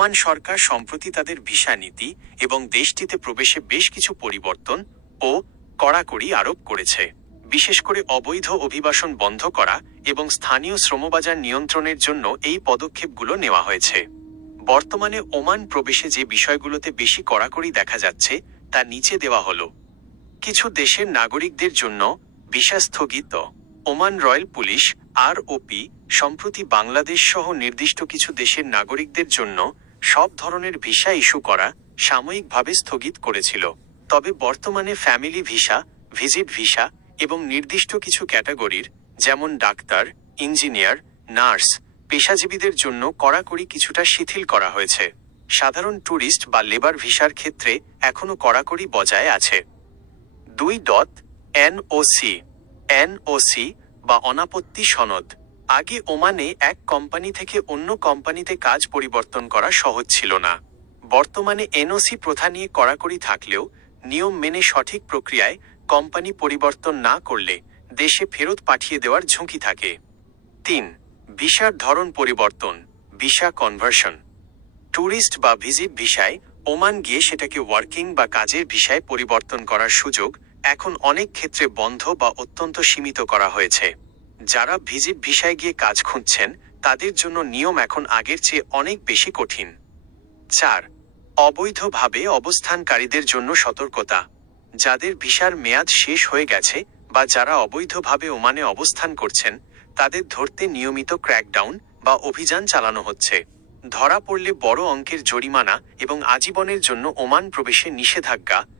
Oman সরকার সম্প্রতি তাদের visa নীতি এবং দেশটিতে প্রবেশে বেশ কিছু পরিবর্তন ও কড়াকড়ি আরোপ করেছে। বিশেষ করে অবৈধ অভিবাসন বন্ধ করা এবং স্থানীয় শ্রমবাজার নিয়ন্ত্রণের জন্য এই পদক্ষেপগুলো নেওয়া হয়েছে। বর্তমানে ওমান প্রবেশে যে বিষয়গুলোতে বেশি কড়াকড়ি দেখা যাচ্ছে, তা নিচে দেওয়া হলো। কিছু দেশের নাগরিকদের জন্য ভিসা স্থগিত। Oman royal police, R O P সম্প্রতি বাংলাদেশ সহ নির্দিষ্ট কিছু দেশের নাগরিকদের জন্য সব ধরনের ভিসা ইস্যু করা সাময়িকভাবে স্থগিত করেছিল। তবে বর্তমানে ফ্যামিলি ভিসা, ভিজিট ভিসা এবং নির্দিষ্ট কিছু ক্যাটাগরির, যেমন ডাক্তার, ইঞ্জিনিয়ার, নার্স, পেশাজীবীদের জন্য কড়াকড়ি কিছুটা শিথিল করা হয়েছে। সাধারণ ট্যুরিস্ট বা লেবার ভিসার ক্ষেত্রে এখনও কড়াকড়ি বজায় আছে। দুই ডট এনওসি এনওসি বা অনাপত্তি সনদ। আগে ওমানে এক কোম্পানি থেকে অন্য কোম্পানিতে কাজ পরিবর্তন করা সহজ ছিল না। বর্তমানে এনওসি প্রথা নিয়ে কড়াকড়ি থাকলেও নিয়ম মেনে সঠিক প্রক্রিয়ায় কোম্পানি পরিবর্তন না করলে দেশে ফেরত পাঠিয়ে দেওয়ার ঝুঁকি থাকে। তিন, ভিসার ধরন পরিবর্তন, ভিসা কনভার্সন ট্যুরিস্ট বা ভিজিট ভিসায় ওমান গিয়ে সেটাকে ওয়ার্কিং বা কাজের ভিসায় পরিবর্তন করার সুযোগ এখন অনেক ক্ষেত্রে বন্ধ বা অত্যন্ত সীমিত করা হয়েছে। যারা ভিজিট ভিসায় গিয়ে কাজ খুঁজছেন, তাদের জন্য নিয়ম এখন আগের চেয়ে অনেক বেশি কঠিন। চার, অবৈধভাবে অবস্থানকারীদের জন্য সতর্কতা। যাদের ভিসার মেয়াদ শেষ হয়ে গেছে বা যারা অবৈধভাবে ওমানে অবস্থান করছেন, তাদের ধরতে নিয়মিত ক্র্যাকডাউন বা অভিযান চালানো হচ্ছে। ধরা পড়লে বড় অঙ্কের জরিমানা এবং আজীবনের জন্য ওমান প্রবেশে নিষেধাজ্ঞা